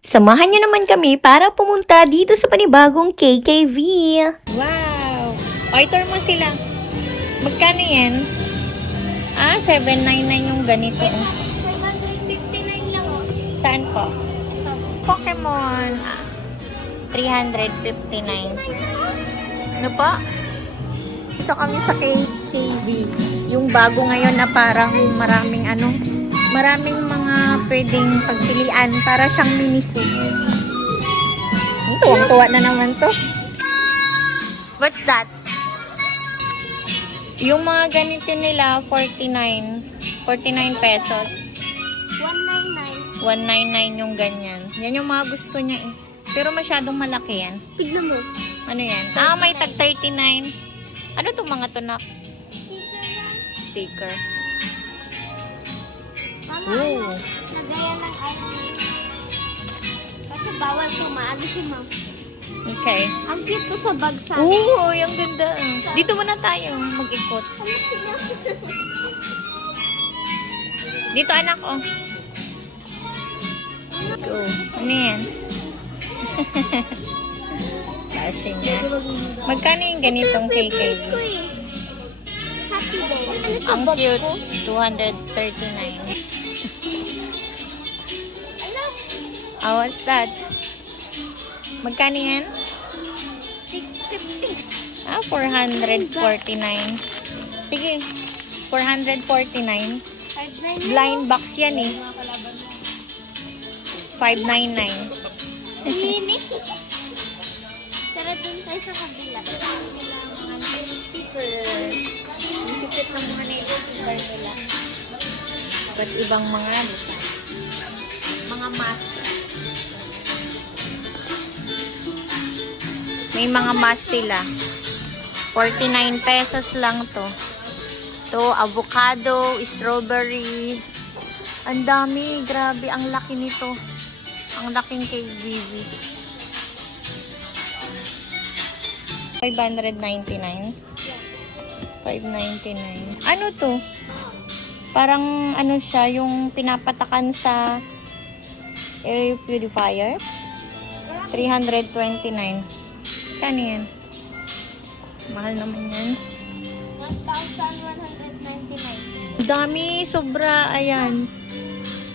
Samahan niyo naman kami para pumunta dito sa panibagong KKV. Wow! O, tour mo sila. Magkano yan? 799 yung ganito. 559 lang oh. Saan po? Pokemon. 359. Ano po? Dito kami sa KKV. Yung bago ngayon na parang maraming mga pwedeng pagpilian para siyang mini-zoo. Tuwang-tuwa na naman to. What's that? Yung mga ganito nila, 49 pesos. 199. 199 yung ganyan. Yan yung mga gusto niya eh. Pero masyadong malaki yan. Tignan mo. Ano yan? May tag 39. Ano itong mga to na? Sticker. Mama, Ooh. nagaya ng kasi bawal ko maalis si ma'am. Okay. Ang cute to sa bag sa Oo, yung ganda. Dito muna tayo mag-ikot. Dito anak, oh. Go. Ano yan? Kasi niya. Magkano yung ganitong KKV? Happy day. Ano sa Ang bag cute. ko? 239. Alam, What's that? Magkano yan? 650. 449. Sige. 449. 599. Blind box yan eh. 599. Mini. Tara dun tayo sa kabila. Mga sticker. Ang sikit ng mga nila nila. Ba't ibang mga design? Mga mask. May mga mask sila. 49 pesos lang to. To, avocado, strawberry. Ang dami. Grabe, ang laki nito. Ang laking KBB. 599. 599. Ano to? Parang ano siya, yung pinapatakan sa air purifier. 329. Kano yan? Mahal naman yan. 1,199. Dami, sobra. Ayan.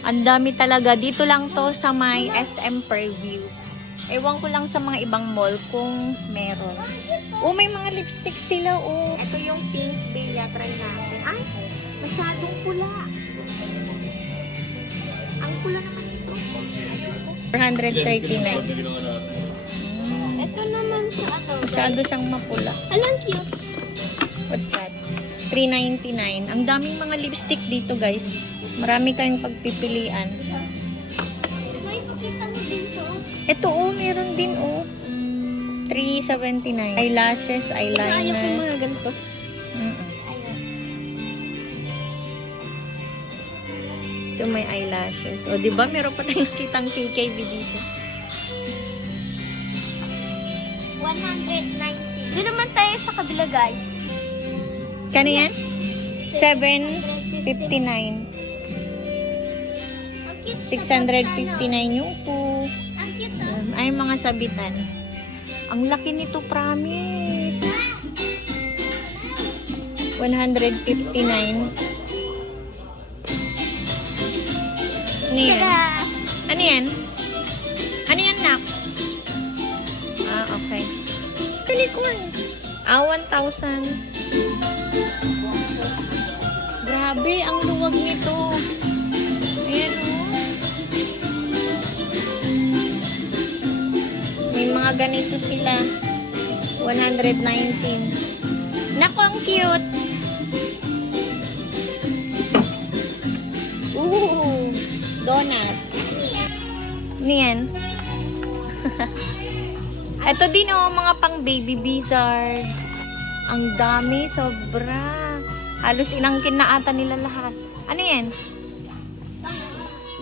Ang dami talaga. Dito lang to sa may SM Preview. Ewan ko lang sa mga ibang mall kung meron. May mga lipstick sila. Ito yung pink Bella. Try natin. Ay, masyadong pula. Ang pula naman ito. 439. Ito naman sa Masyado siyang mapula. Alang cute. What's that? 399. Ang daming mga lipstick dito, guys. Marami kayong pagpipilian. May pakita mo din to. Ito, meron din, 379. Eyelashes, Ayaw ko eyeliner. mga ganito. Mm-mm. Ayaw. Ito may eyelashes. O, di ba? Meron pa tayong nakitang KKV dito. 190. Doon naman tayo sa kabila, guys. Kano yan? 759. Ang cute. 659 yung po. Ang cute oh. Ay, mga sabitan. Ang laki nito, promise. 159. Ano yan? Tada! Ano yan? Ano yan, nak? Okay. Silicone. 1,000. Grabe, ang luwag nito. Ayan, May mga ganito sila. 119. Naku, ang cute. Donut. Ano yan? Ito din mga pang baby bizard. Ang dami, sobra. Halos inangkin na ata nila lahat. Ano yan?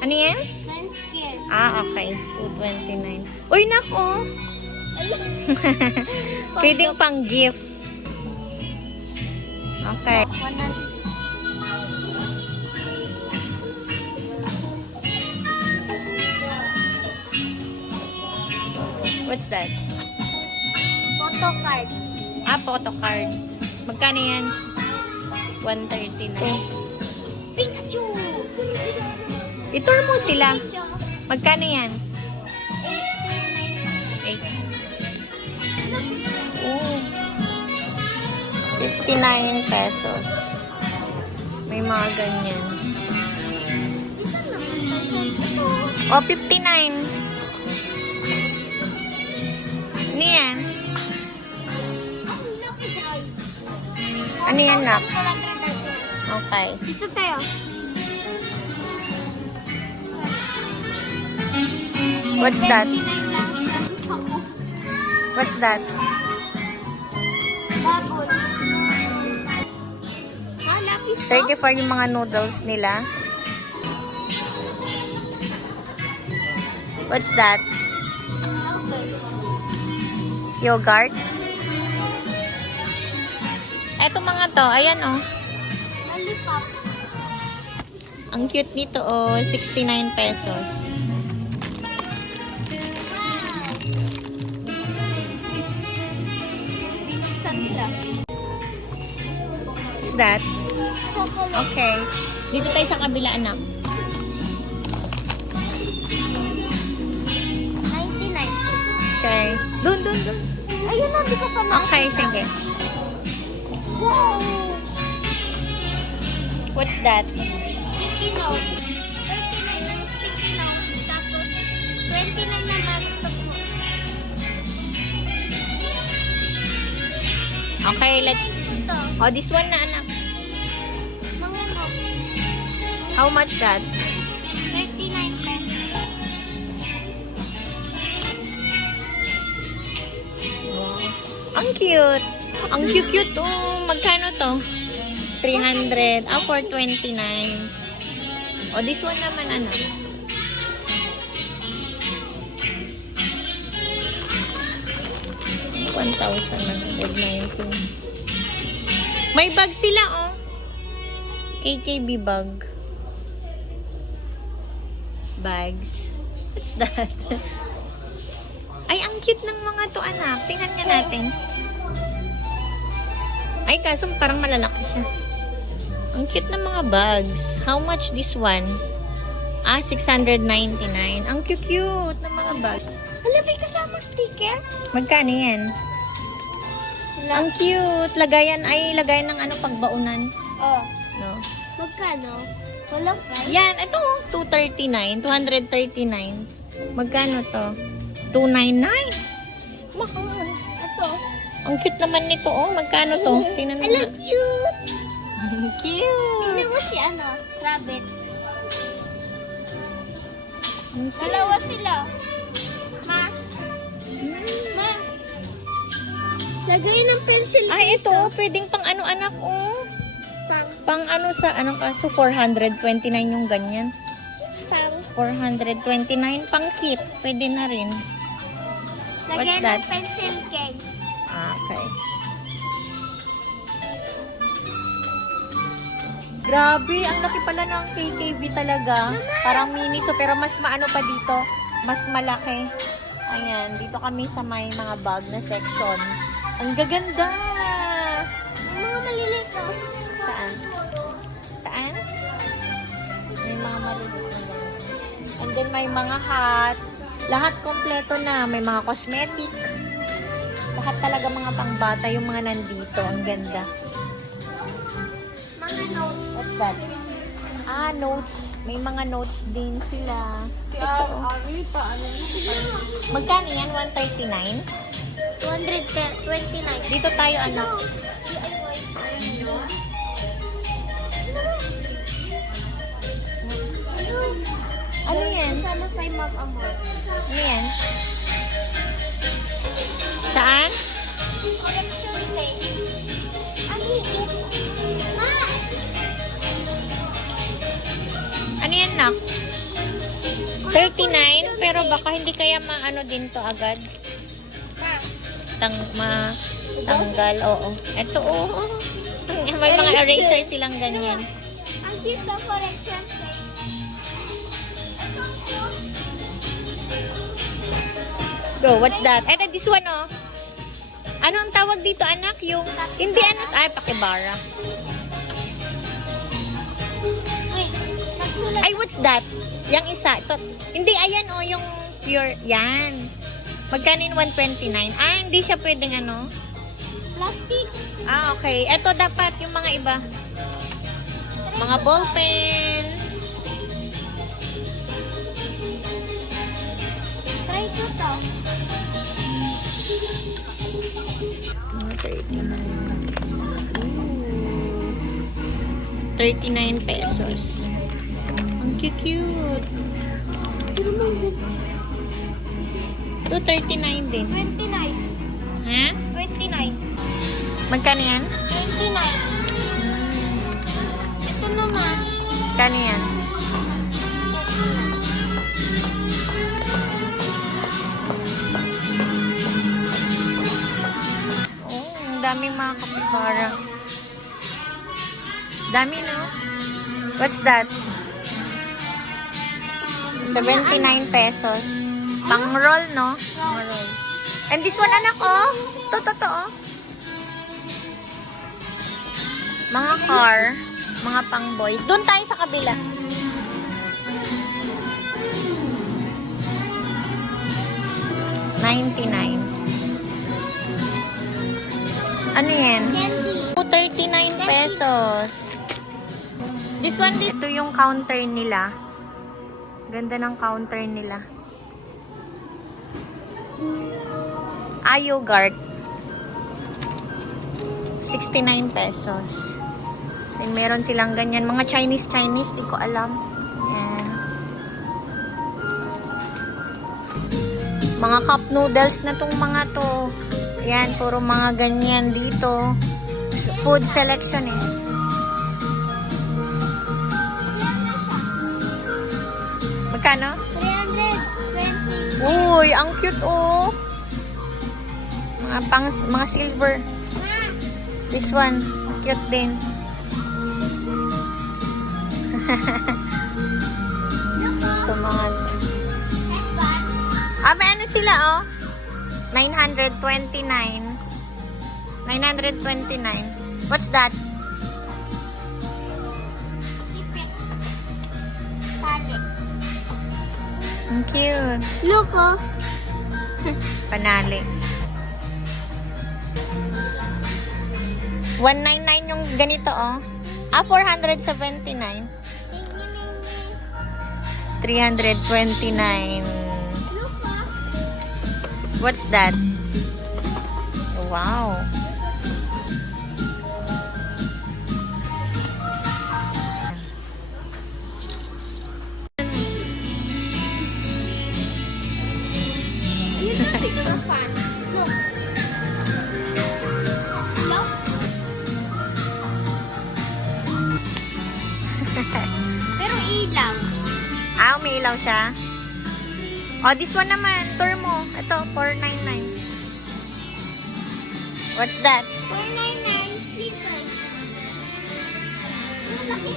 Ano yan? Sunscare. Okay. 229. Uy, nako. Pwedeng pang gift. Okay. 100. What's that? Photo card. Ah, photo card. Magkano yan? 139. Pikachu! I-tour mo sila. Magkano yan? 8. Oh. 59 pesos. May mga ganyan. Oh, 59. Ano yan? Ano yan, nak? Okay. Dito tayo. What's that? 29 lang siya. What's that? Babon. Ah, lapis to? 34 yung mga noodles nila. What's that? Yogurt? Eto mga to, ayan oh. Lollipop. Ang cute nito oh, 69 pesos. Wow! Binuksan nila. What's that? Chocolate. Okay. Dito tayo sa kabila, anak. 99. Okay. Dun. Ayun na, di ko pa na. Okay, sige. Wow! What's that? Sticky notes. 39 ng sticky notes. Tapos, 29 na lollipop mo. Okay, let's... Ito. Oh, this one na, anak. Mga notes. How much that? 39 pesos. Ang cute. Ang cute oh. Magkano to? 300. Ah, 429. Oh, this one naman, anak. $1,119. May bag sila, oh. KKB bag. Bags. What's that? Ay, ang cute ng mga to, anak. Tingnan nga natin. Ay, kaso parang malalaki siya. Ang cute ng mga bags. How much this one? Ah, 699. Ang cute ng mga bags. Wala, may kasama sticker? Magkano yan? Ang cute. Lagayan ng ano, pagbaunan. Oh. No. Magkano? Walang price? Yan, ito, 239. 239. Magkano to? 299. Mahal. Ito. Ang cute naman nito, oh. Magkano to? Tingnan mo. Hello, cute! Cute. Tingnan mo si ano, rabbit. Ang cute. Dalawa sila. Ma? Ma? Lagay ng pencil Ay, case, ito, oh. pwedeng pang ano, anak, oh. Pang, Pang ano sa, anong kaso, 429 yung ganyan. pang. 429, pang kit. Pwede na rin. Lagay that? ng pencil case. Ah, okay. Grabe, ang laki pala ng KKB talaga. Parang mini, so pero mas maano pa dito. Mas malaki. Ayan, dito kami sa may mga bag na section. Ang gaganda! Yung mga maliliit, oh. Saan? Saan? May mga maliliit na ganun. And then may mga hat. Lahat kompleto na. May mga cosmetic. Lahat talaga mga pangbata yung mga nandito. Ang ganda. Mga note. What's that? Ah, notes. May mga notes din sila. Ito. Magkano yan? 139? 229. Dito tayo, anak. DIY. Ano yan? Sana kay Ma'am Amor. Ano yan? Saan? Collection plate. Ano yun? Ma! Ano yan, nak? 39, pero baka hindi kaya maano din to agad. Tanggal, oo. Ito, oo. May mga eraser silang ganyan. Ang cute ng collection plate. Go, what's that? Eto, this one, oh. Ano ang tawag dito, anak? Yung, hindi ano, ay, pakibara. Wait, nagsulat. Ay, what's that? Yang isa. Ito. Hindi, ayan, oh, yung pure, yan. Magkano yung 129? Ah, hindi siya pwedeng ano. Plastic. Ah, okay. Ito dapat, yung mga iba. Mga ball pens. Try ko to. Mga 39. 39 pesos. Ang cute. Ito, 39 din. 29. Ha? 29. Magkano yan? 29. Ito naman. Magkano yan? Oh, ang daming mga kapibara. Dami, no? What's that? 79 pesos. Pang roll, no? Pang roll. And this one, anak, oh. Totoo. Mga car. Mga pang boys. Doon tayo sa kabila. $99. Ano yan? Candy. 39 pesos. This one, ito yung counter nila. Ganda ng counter nila. Yogurt. 69 pesos. And meron silang ganyan. Mga Chinese, di ko alam. Yan. Mga cup noodles na tong mga to. Yan, puro mga ganyan dito. Food selection eh. Magkano? 320. Uy, ang cute oh. Mga silver. This one, cute din. Ito mga... may ano sila oh. 929. 929. What's that? Tali. Ang cute. Look, oh. Panali. 199 yung ganito oh. 479. 329. Look, oh. What's that? Wow. The fan. Look. Look. Pero ilaw. May ilaw siya. Oh, this one naman. Tour mo. Ito, 499. What's that? 499 slippers. Ang laki.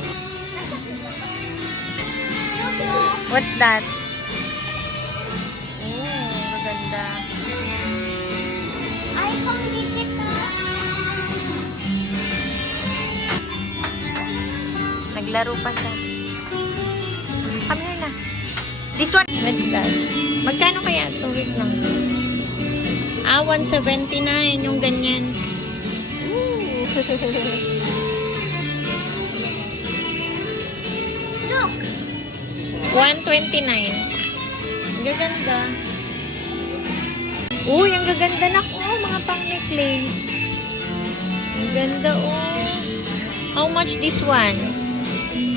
Look, oh. What's that? Oh, maganda. Ay, pang-visit na. Naglaro pa siya. Come here na. This one. What's that? Magkano kaya ito? Wait lang. 179 yung ganyan. Ooh. Look. 129. Ang gaganda. Uy, ang gaganda na ko. Mga pang necklace. Ang ganda oh. How much this one?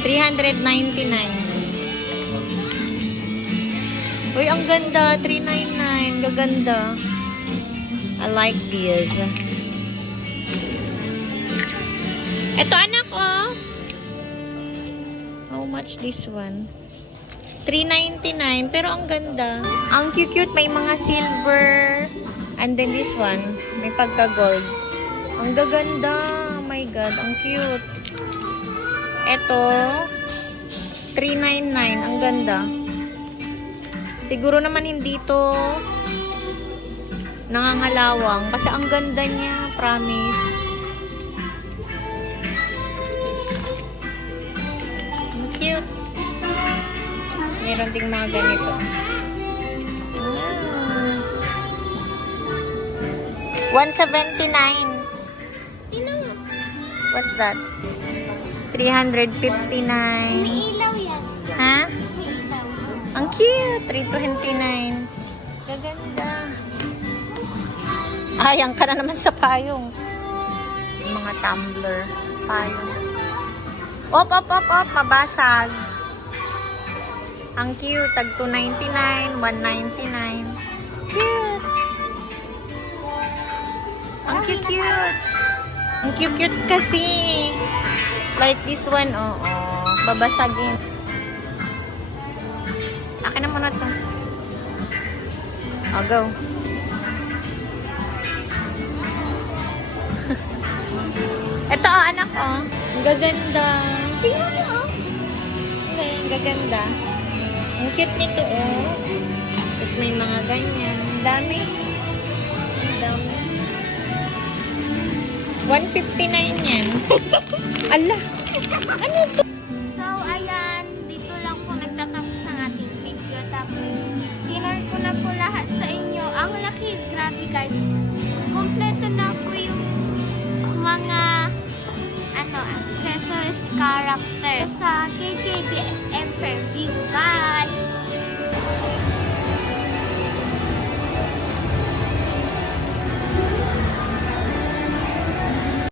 399. Uy, ang ganda. 399. Gaganda. I like this. Ito anak oh. How much this one? 399. Pero ang ganda. Ang cute-cute. May mga silver. And then this one. May pagka-gold. Ang gaganda. Oh my God. Ang cute. Ito. 399. Ang ganda. Siguro naman hindi to Nangangalawang. Kasi ang ganda niya, promise. Ang cute. Meron ding mga ganito. Wow. 179. Tingnan mo. What's that? 359. May ilaw yan. Ha? May ilaw. Ang cute. 329. Gaganda. Ayang ka na naman sa payong. Yung mga tumbler. Payong. Op, op, op, op. Mabasag. Ang cute. Tag 299. 199. Cute. Ang cute-cute. Ang cute-cute kasi. Like this one, oo. Babasagin. Akin na muna to. Oh, go. Ito, oh, anak, oh. Ang gaganda. Tingnan mo, oh. Okay, ang gaganda. Ang cute nito, oh. Tapos may mga ganyan. Ang dami. Ang dami. 159 yan. Ala. Ano to? So, ayan. Dito lang po nagtatapos ang ating video. Tapos, dinner ko na po lahat sa inyo. Ang laki. Grabe, guys. Kompleto na po yung mga accessories character sa KKBSM Fairview. Bye!